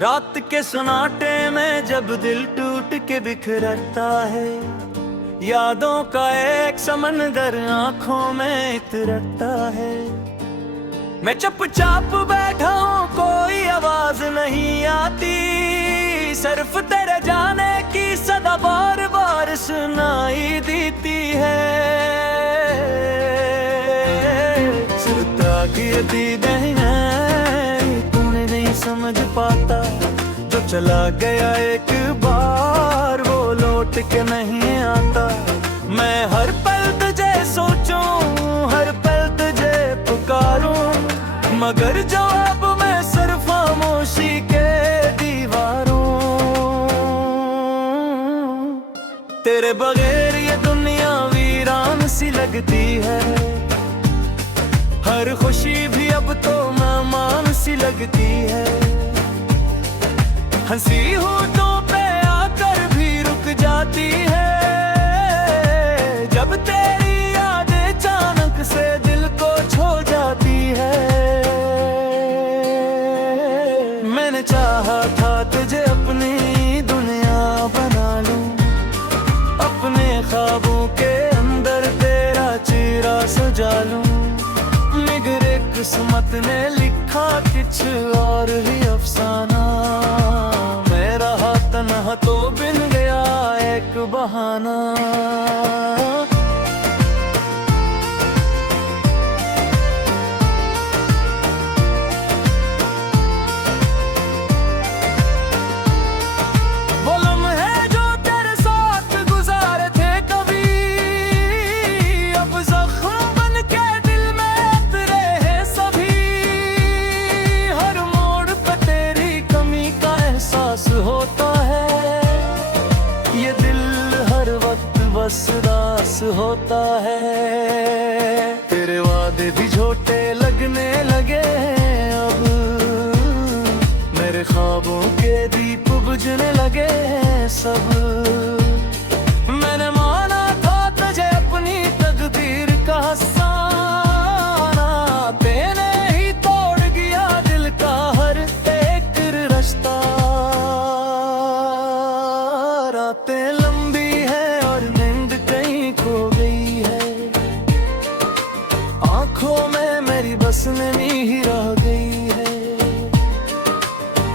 रात के सन्नाटे में जब दिल टूट के बिखरता है, यादों का एक समंदर आंखों में इतरता है। मैं चुपचाप बैठा हूँ, कोई आवाज नहीं आती, सिर्फ तेरे जाने की सदा बार बार सुनाई देती है। तूने नहीं समझ पाता, जो चला गया एक बार वो लौट के नहीं आता। मैं हर पल तुझे सोचूं, हर पल तुझे पुकारूं, मगर जवाब में सिर्फ खामोशी के दीवारों। तेरे बगैर ये दुनिया वीरान सी लगती है, हर खुशी भी अब तो मेहमान सी लगती है। हंसी होठों पे आकर भी रुक जाती है, जब तेरी याद अचानक से दिल को छू जाती है। मैंने चाहा था तुझे अपनी दुनिया बना लूं, अपने ख्वाबों के अंदर तेरा चेहरा सजा लूं, मगर किस्मत ने लिखा कुछ और ही अफसाना। मेरा हाथ तन्हा तो बिन गया एक बहाना। होता है ये दिल हर वक्त बस उदास होता है। तेरे वादे भी झूठे लगने लगे अब, मेरे ख्वाबों के दीप बुझने लगे सब। मैंने माना था तुझे अपनी तकदीर का अफसाना, तेने ही तोड़ गया दिल का हर एक रिश्ता। रातें लंबी है और नींद कहीं खो गई है, आंखों में मेरी बस नहीं ही रह गई है।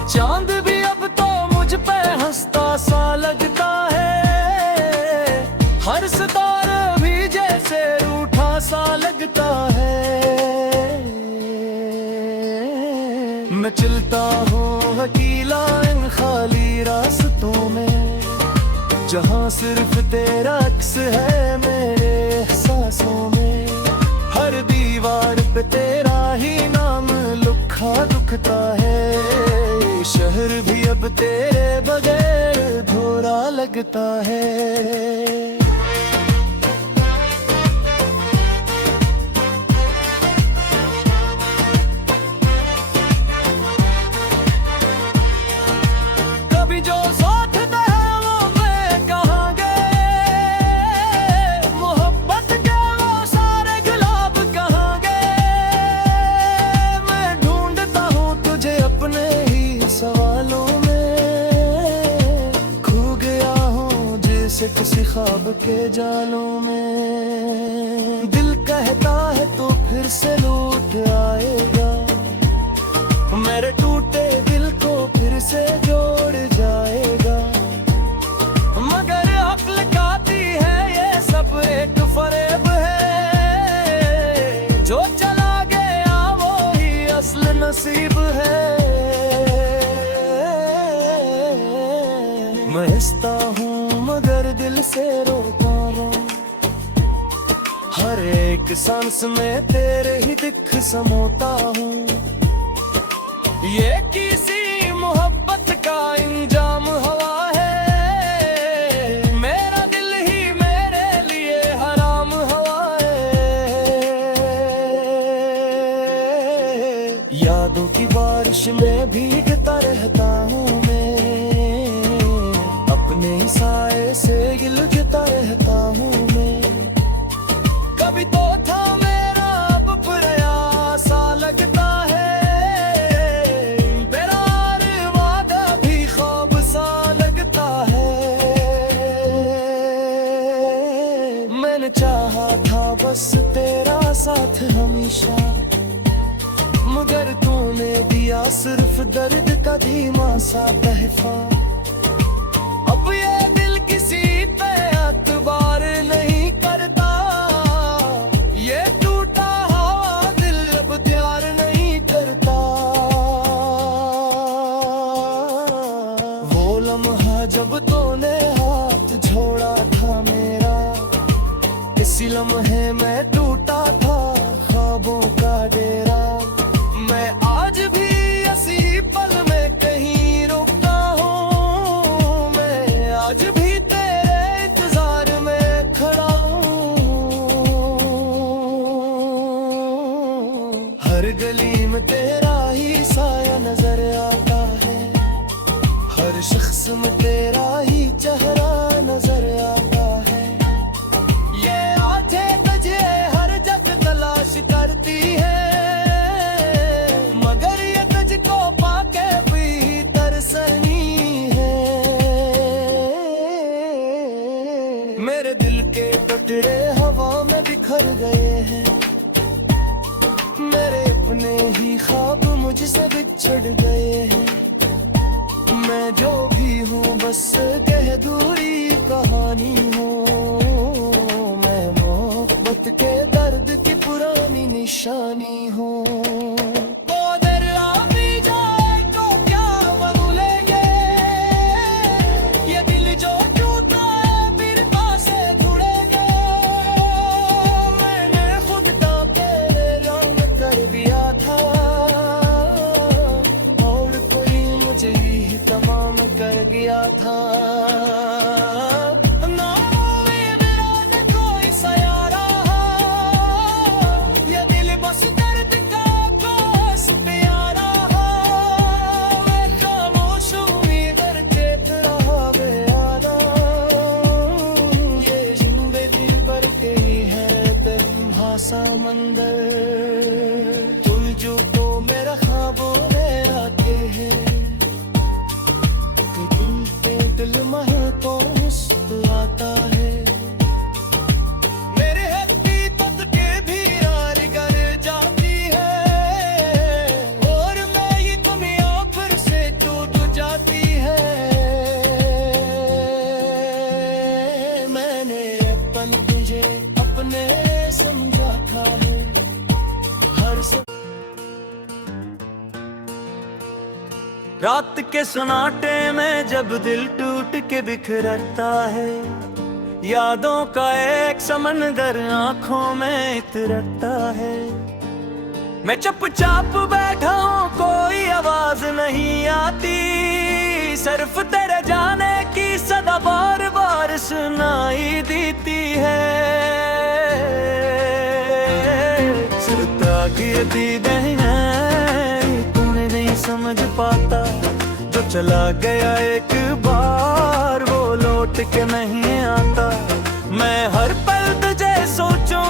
चांद भी अब तो मुझ पे हंसता सा लगता है, हर सितारा भी जैसे रूठा सा लगता है। मैं चलता हूँ अकेला इन खाली रास्तों में, जहाँ सिर्फ तेरा अक्स है मेरे एहसासों में। हर दीवार पे तेरा ही नाम लिखा दुखता है, शहर भी अब तेरे बगैर अधूरा लगता है। किसी ख्वाब के जालों में दिल कहता है तो फिर से लौट आएगा, मेरे टूटे दिल को फिर से जोड़ जाएगा। मगर अक्ल कहती है ये सब एक फरेब है, जो चला गया वो ही असल नसीब है। मैं हंसता हूँ मगर दिल से रोता हूँ, हर एक सांस में तेरे ही दिख समोता हूँ। ये किसी मोहब्बत का इंजाम हवा है, मेरा दिल ही मेरे लिए हराम हवा है। यादों की बारिश में भीगता रहता हूँ मैं, अपने ही साए से गिलता रहता हूँ मैं। कभी तो था मेरा अब प्रयास लगता है, बेरार वादा तूने दिया सिर्फ दर्द का धीमा सा तहफा। अब ये दिल किसी पे एतबार नहीं करता, ये टूटा हुआ दिल अब प्यार नहीं करता। वो लम्हा जब तूने हाथ छोड़ा था मेरा, इसी लम्हे में टूटा था ख्वाबों का डेरा। मैं आज भी इसी पल में कहीं रुका हूँ, मैं आज भी तेरे इंतजार में खड़ा हूँ। हर गली में तेरा ही साया नजर आता है, हर शख्स में तेरा ही चेहरा नजर आता है। ये आंखें तुझे हर जगह तलाश करती है, मगर ये तुझको पाके भी तरसनी है। मेरे दिल के टुकड़े हवा में बिखर गए हैं, मेरे अपने ही ख्वाब मुझसे बिछड़ गए हैं। मैं जो भी हूँ बस कह दूरी कहानी हूँ, मैं मोहब्बत के दर्द की पुरानी निशानी हूँ। तमाम कर गया था ना मेरा कोई सयारा, ये दिल बस दर्द का बस प्यारा। खामोश उम्मीद चेत रहा बेयादा, ये जिंदगी भर के ही है तन्हा समंदर। तुम जो तो मेरा ख्वाबों में आते हैं, दिल महे तो मुस्कुराता है। मेरे हकीकत के भी यार कर जाती है, और मैं ये दुनिया फिर से टूट जाती है। मैंने अपन तुझे अपने समझा था है, हर रात के सन्नाटे में जब दिल टूट के बिखरता है, यादों का एक समंदर आंखों में इतरता है। मैं चुपचाप बैठा हूँ, कोई आवाज नहीं आती, सिर्फ तेरे जाने की सदा बार बार सुनाई देती है। सिर्फ ताकि दीदे तूने नहीं समझ पाता, जो चला गया एक बार वो लौट के नहीं आता। मैं हर पल तुझे सोचूं,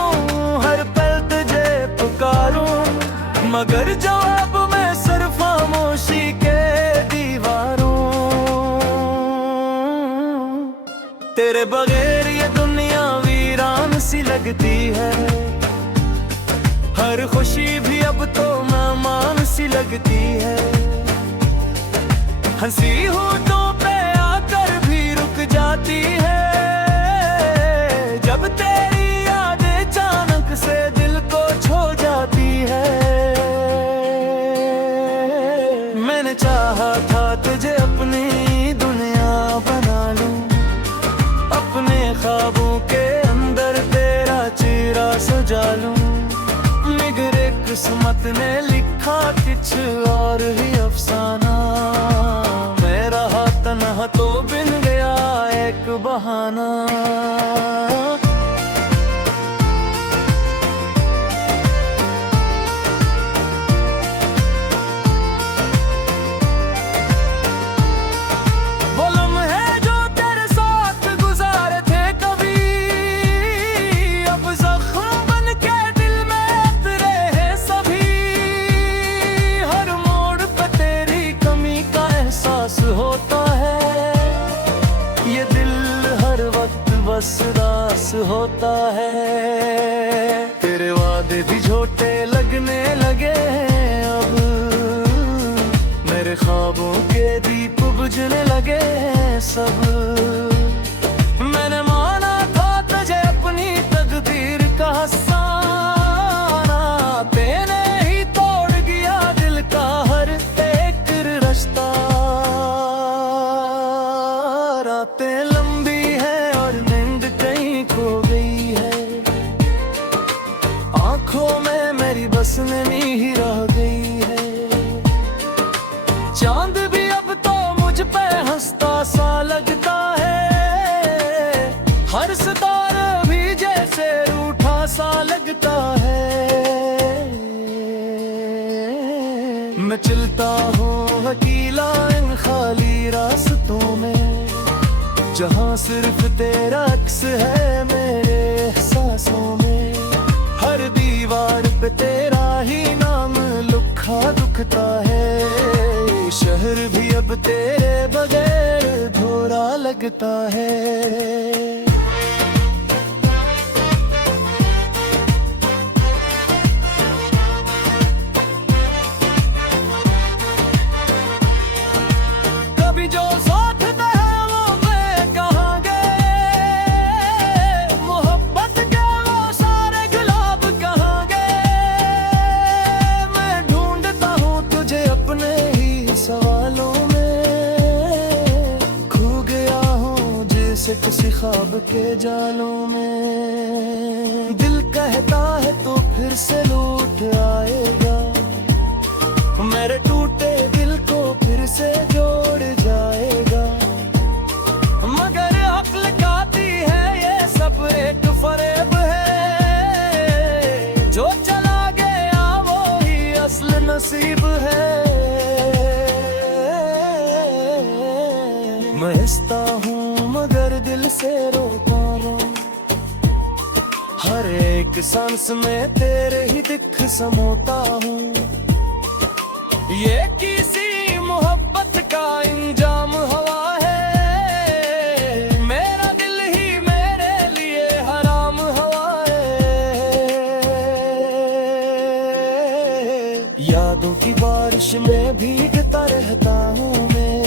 हर पल तुझे पुकारूं, मगर जवाब में सिर्फ खामोशी के दीवारों। तेरे बगैर ये दुनिया वीरान सी लगती है, हर खुशी भी अब तो मेहमान सी लगती है। हंसी होठों पे आकर भी रुक जाती है, जब तेरी यादें अचानक से दिल को छू जाती है। मैंने चाहा था तुझे अपनी दुनिया बना लूं, अपने ख्वाबों के अंदर तेरा चेहरा सजा लूं, मगर किस्मत ने लिखा कुछ और ही अफसाना। मैं रहा तन्हा तो बिन गया एक बहाना। बस मेरे ख्वाबों के दीप बुझने लगे हैं सब। मैंने माना था तुझे अपनी तकदीर का अफसाना, तेने ही तोड़ गया दिल का हर एक रिश्ता। रातें लंबी है और नींद कहीं खो गई है, आंखों में मेरी बस नहीं ही रह गई है। चांद भी अब तो मुझ पे हंसता सा लगता है, हर सितारा भी जैसे रूठा सा लगता है। मैं चलता हूँ अकेला इन खाली रास्तों में, जहाँ सिर्फ तेरा अक्स है मेरे एहसासों में। हर दीवार पे तेरा ही नाम लिखा दुखता है, शहर भी अब तेरे बगैर भोरा लगता है। कभी जो साथ थे वो मैं कहाँ गए, मोहब्बत के वो सारे गुलाब कहाँ गए। मैं ढूंढता हूँ तुझे अपने ही सवालों में, खो गया हूँ जैसे किसी ख्वाब के जालों में। दिल कहता है तो फिर से लौट आएगा, मेरे टूटे दिल को फिर से जोड़ जाएगा। मगर अक्ल कहती है ये सब एक फरेब है, जो चला गया वो ही असल नसीब है। मैं हंसता हूँ मगर दिल से रोता हूँ, हर एक सांस में तेरे ही दिख समोता हूँ। ये किसी मोहब्बत का इंजाम हवा है, मेरा दिल ही मेरे लिए हराम हवा है। यादों की बारिश में भीगता रहता हूँ मैं,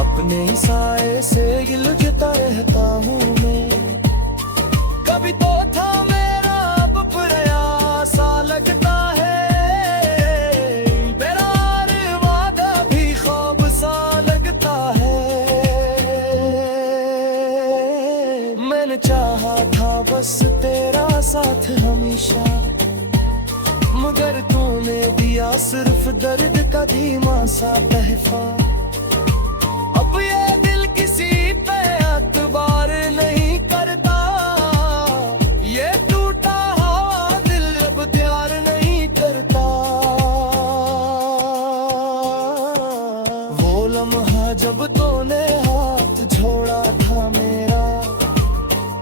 अपने ही साए से गिलता रहता हूँ मैं। कभी तो था मेरा अब प्रयासा लगता है, चाहा था बस तेरा साथ हमेशा, मगर तूने दिया सिर्फ दर्द का धीमा सा तहफा। अब ये दिल किसी पे एतबार नहीं करता, ये टूटा हुआ दिल अब प्यार नहीं करता। वो लम्हा जब तूने हाथ छोड़ा था मेरा,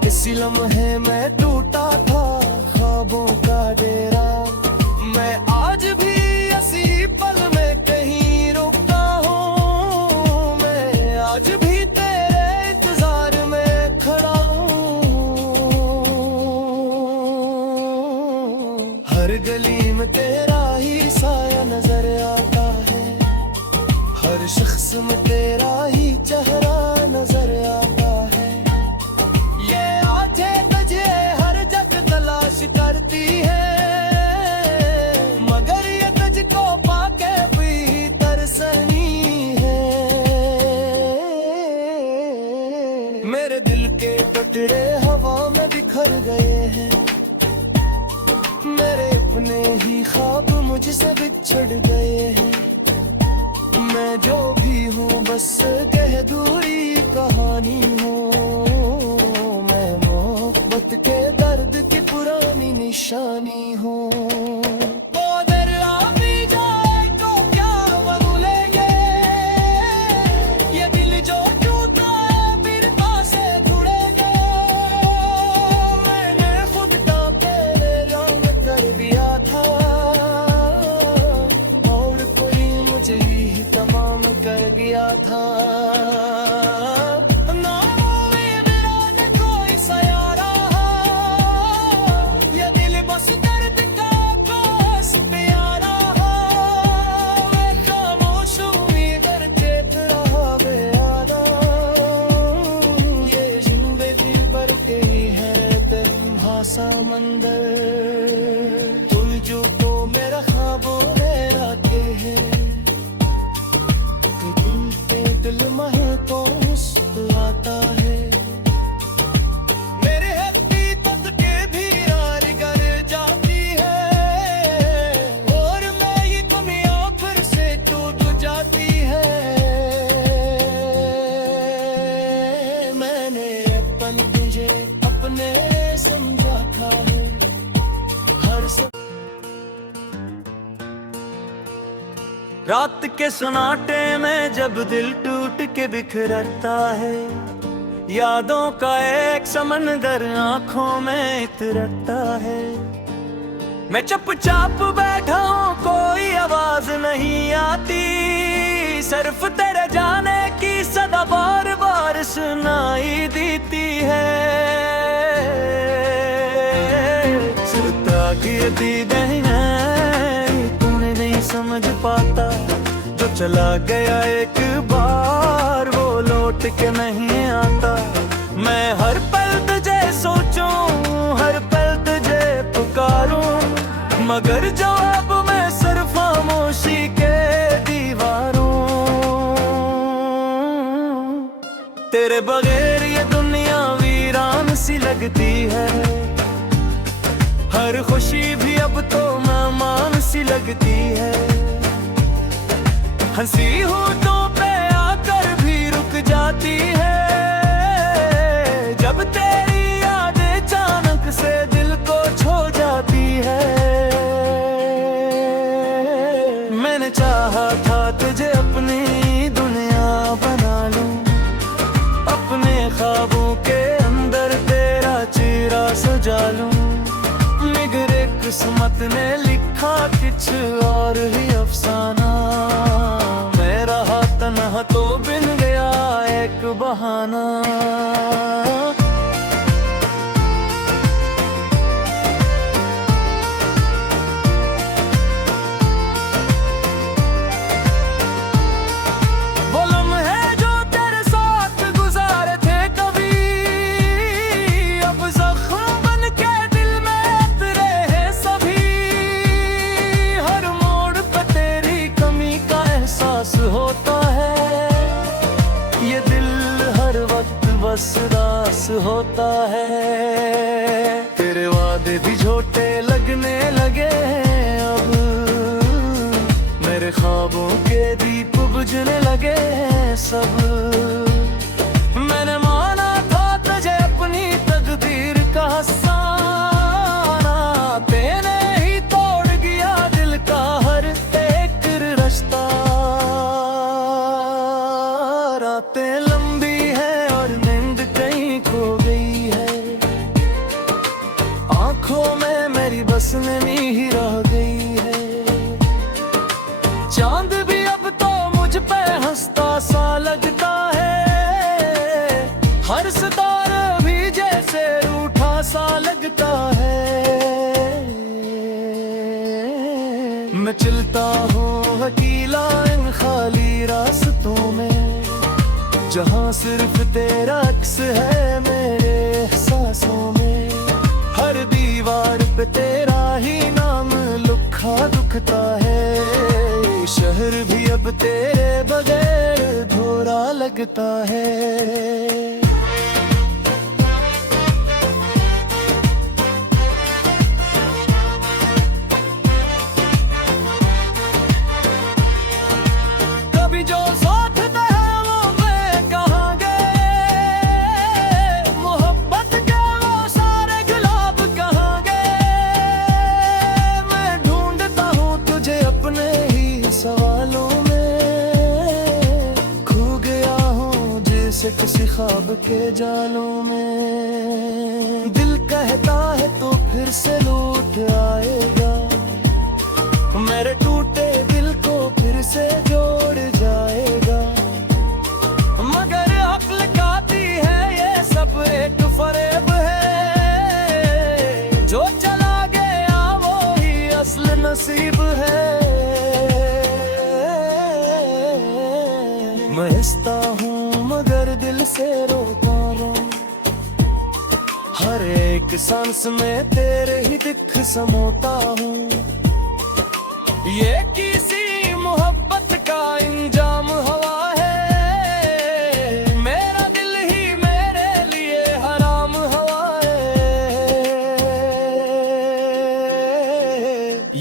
इसी लम्हे में टूटा था ख्वाबों का डेरा। मैं आज भी इसी पल में कहीं रुका हूँ, मैं आज भी तेरे इंतजार में खड़ा हूँ। हर गली में तेरा ही साया नजर आता है, हर शख्स में तेरा ही चेहरा नजर आता है। करती है मगर ये तुझको पाके भी तरसनी है। मेरे दिल के टुकड़े हवा में बिखर गए हैं, मेरे अपने ही ख्वाब मुझसे बिछड़ गए हैं। मैं जो भी हूँ बस कह दूरी कहानी हूँ, मैं मोहब्बत के दर्द की पुरानी निशानी हूँ। कर गया था ना उम्मीद ना कोई सयारा, ये दिल बस दर्द का कोस प्यारा। मैं रात के सन्नाटे में जब दिल टूट के बिखरता है, यादों का एक समंदर आंखों में इतरता है। मैं चुपचाप बैठा हूँ, कोई आवाज नहीं आती, सिर्फ तेरे जाने की सदा बार बार सुनाई देती है। सुरता की दीदें हैं, तूने नहीं समझ पाता, जो चला गया एक बार वो लौट के नहीं आता। मैं हर पल तुझे सोचूं, हर पल तुझे पुकारूं, मगर जवाब मैं सिर्फ खामोशी के दीवारों। तेरे बगैर ये दुनिया वीरान सी लगती है, हर खुशी भी अब तो मेहमान सी लगती है। हंसी होठों पे आकर भी रुक जाती है, जब तेरी याद अचानक से दिल को छू जाती है। मैंने चाहा था तुझे अपनी दुनिया बना लूं, अपने ख्वाबों के अंदर तेरा चेहरा सजा लूं, मगर किस्मत ने लिखा कुछ और ही अफसाना। मैं रहा तन्हा तो बिन गया एक बहाना। वो लम्हे जो तेरे साथ गुजारे थे कभी, अब जख्म बन के दिल में उतरे हैं सभी। हर मोड़ पे तेरी कमी का एहसास होता है, ये दिल हर वक्त बस उदास होता है। तेरे वादे भी झूठे लगने लगे हैं अब, मेरे ख्वाबों के दीप बुझने लगे हैं सब। मैंने माना था तुझे अपनी तकदीर का अफसाना, तेने ही तोड़ दिया दिल का हर एक रिश्ता। रातें लंबी है और नींद कहीं खो गई है, आंखों में मेरी बस नहीं ही रह गई है। चांद भी अब तो मुझ पे हंसता सा लगता है, हर सितारा भी जैसे रूठा सा लगता है। मैं चलता हूँ अकेला इन खाली रास्तों में, जहाँ सिर्फ तेरा अक्स है मेरे एहसासों में। हर दीवार पे तेरा ही नाम लिखा दुखता है, शहर भी अब तेरे बगैर अधूरा लगता है। कभी जो साथ थे वो मैं कहाँ गए, मोहब्बत के वो सारे गुलाब कहाँ गए। मैं ढूंढता हूँ तुझे अपने ही सवालों में, खो गया हूँ जैसे किसी ख्वाब के जालों में। दिल कहता है तो फिर से लौट आएगा, मेरे टूटे दिल को फिर से जोड़ जाएगा। मगर अक्ल कहती है ये सब एक फरेब है, जो चला गया वो ही असल नसीब है। मैं हंसता हूँ मगर दिल से रोता हूँ, हर एक सांस में तेरे ही दिख समोता हूँ। ये किसी मोहब्बत का इंजाम हवा है, मेरा दिल ही मेरे लिए हराम हवा है।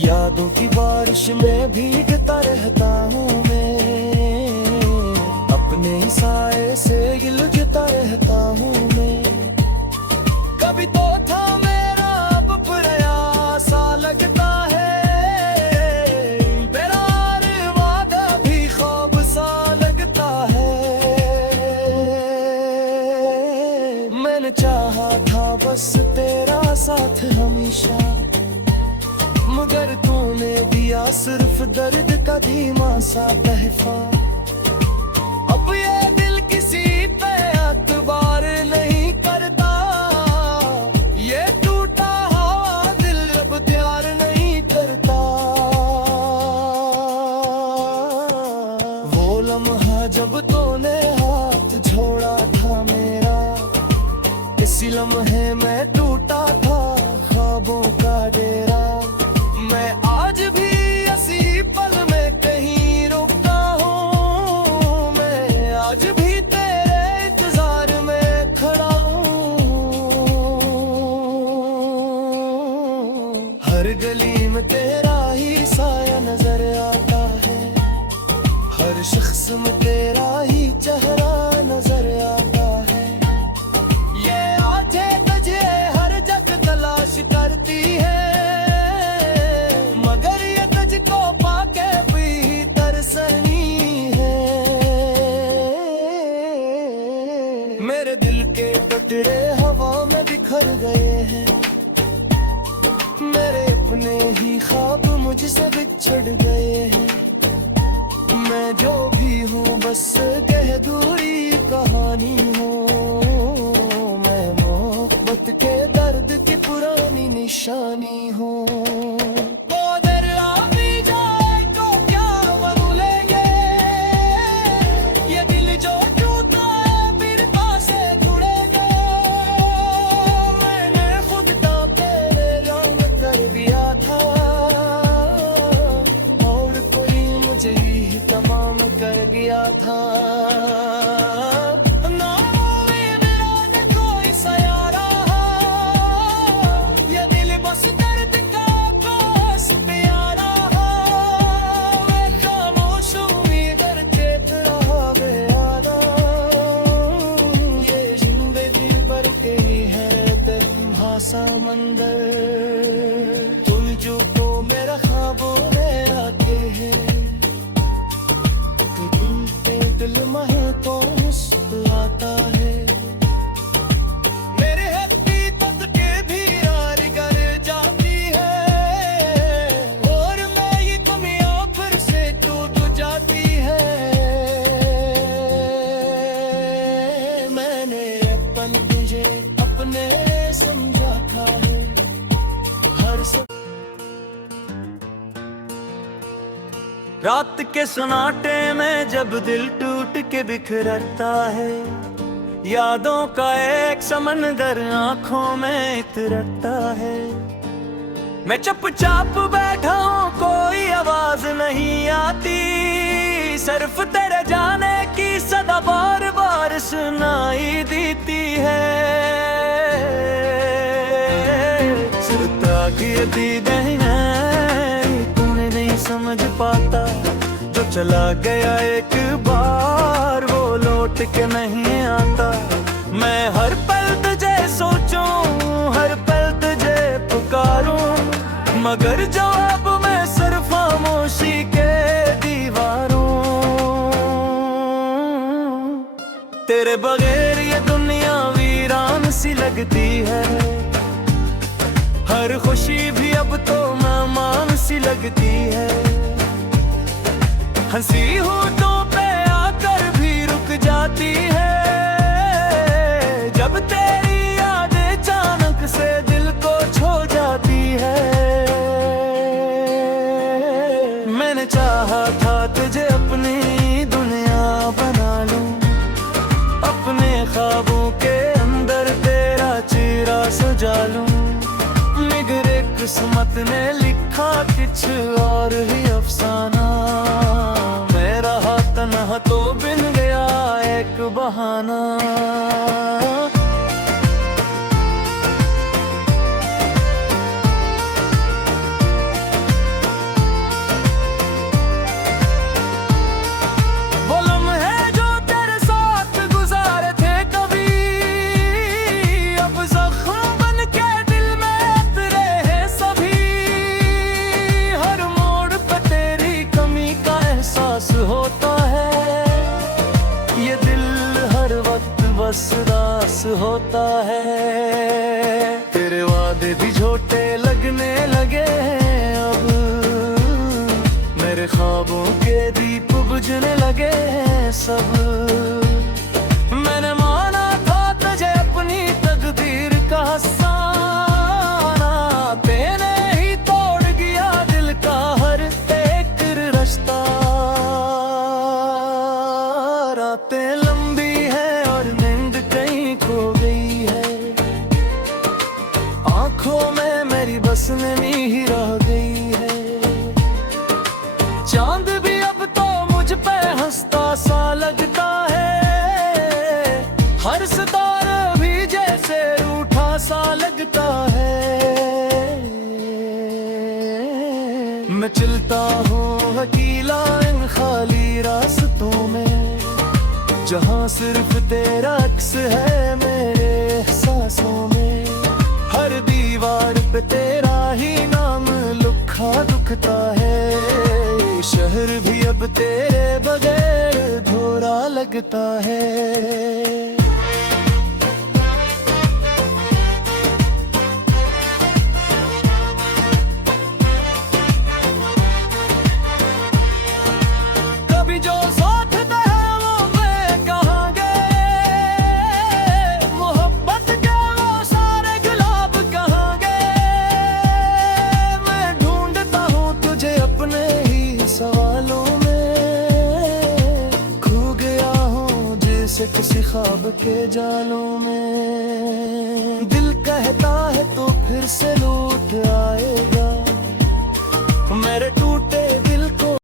यादों की बारिश में भीगता रहता हूँ मैं, अपने ही साए से गिलता रहता हूँ मैं। कभी तो था मेरा अब प्रयास लगता है, सिर्फ दर्द का धीमा सा तहफा। अब ये दिल किसी पे एतबार नहीं करता, ये टूटा हुआ दिल अब प्यार नहीं करता। वो लम्हा जब तूने हाथ छोड़ा था मेरा, इसी लम्हे में टूटा था ख्वाबों का डेरा। मैं आज भी इसी पल में कहीं रुकता हूँ, मैं आज भी तेरे इंतजार में खड़ा हूँ। हर गली में तेरा ही साया नजर आता है, हर शख्स में तेरा ही चेहरा नजर आता है। ये आजे तुझे हर जगह तलाश करती है, मगर ये तुझको पाके भी तरसनी है। मेरे दिल के टुकड़े हवा में बिखर गए हैं, मेरे अपने ही ख्वाब मुझसे बिछड़ गए हैं। मैं जो भी हूँ बस कह दूरी कहानी हूँ, मैं मोहब्बत के दर्द की पुरानी निशानी हूँ। वो दरिया भी जाए तो क्या भूलेंगे, ये दिल जो टूटा है फिर से जुड़ेंगे। मैंने खुद का तेरे नाम कर दिया था, और कोई मुझे ही तमाम कर गया था। ना मेरा न कोई सयारा, ये दिल बस दर्द का कोस प्यारा। मैं खामोश उम्मीद चेत रहा बेयारा, ये जिंदगी भर के ही है तन्हा समंदर। तुम जो को मेरा ख्वाबों में आते हैं, दिल महे तो मुस्कुराता है। मेरे हकीकत के भी यार कर जाती है, और मैं ये कमियां फिर से टूट जाती है। मैंने अपन तुझे अपने समझा था है, हर रात के सन्नाटे में जब दिल टूट के बिखरता है, यादों का एक समंदर आंखों में इतरता है। मैं चुपचाप बैठा हूँ, कोई आवाज नहीं आती, सिर्फ तेरे जाने की सदा बार बार सुनाई देती है। सिर्फ ताकि दीदे समझ पाता, जो चला गया एक बार वो लौट के नहीं आता। मैं हर पल तुझे सोचूं, हर पल तुझे पुकारूं, मगर जवाब में सिर्फ खामोशी के दीवारों। तेरे बगैर ये दुनिया वीरान सी लगती है, हर खुशी भी अब तो मेहमान सी लगती है। हंसी होठों पे आकर भी रुक जाती है, जब तेरी याद अचानक से दिल को छू जाती है। मैंने चाहा था तुझे अपनी दुनिया बना लूं, अपने ख्वाबों के अंदर तेरा चेहरा सजा लूं, मगर किस्मत ने लिखा कुछ और ही अफसाना। मेरा हाथ तन्हा तो बिन गया एक बहाना। होता है ये दिल हर वक्त बस दास होता है। तेरे वादे भी झूठे लगने लगे अब, मेरे ख्वाबों के दीप बुझने लगे हैं सब। मैंने माना था तुझे अपनी तकदीर का अफसाना, तेने ही तोड़ गया दिल का हर एक रिश्ता। रातें लंबी है और नींद कहीं खो गई है, आंखों में मेरी बस नमी ही रह गई है। चांद भी अब तो मुझ पे हंसता सा लगता है, हर सितारा भी जैसे रूठा सा लगता है। मैं चलता हूँ अकेला इन खाली रास्तों में, जहाँ सिर्फ तेरा अक्स है मेरे एहसासों में। हर दीवार पे तेरा ही नाम लिखा दुखता है, शहर भी अब तेरे बगैर अधूरा लगता है। कभी जो साथ था वो मैं कहाँ गए, मोहब्बत के वो सारे गुलाब कहाँ गए। मैं ढूंढता हूँ तुझे अपने सवालों में, खो गया हूँ जैसे किसी ख्वाब के जालों में। दिल कहता है तो फिर से लौट आएगा, मेरे टूटे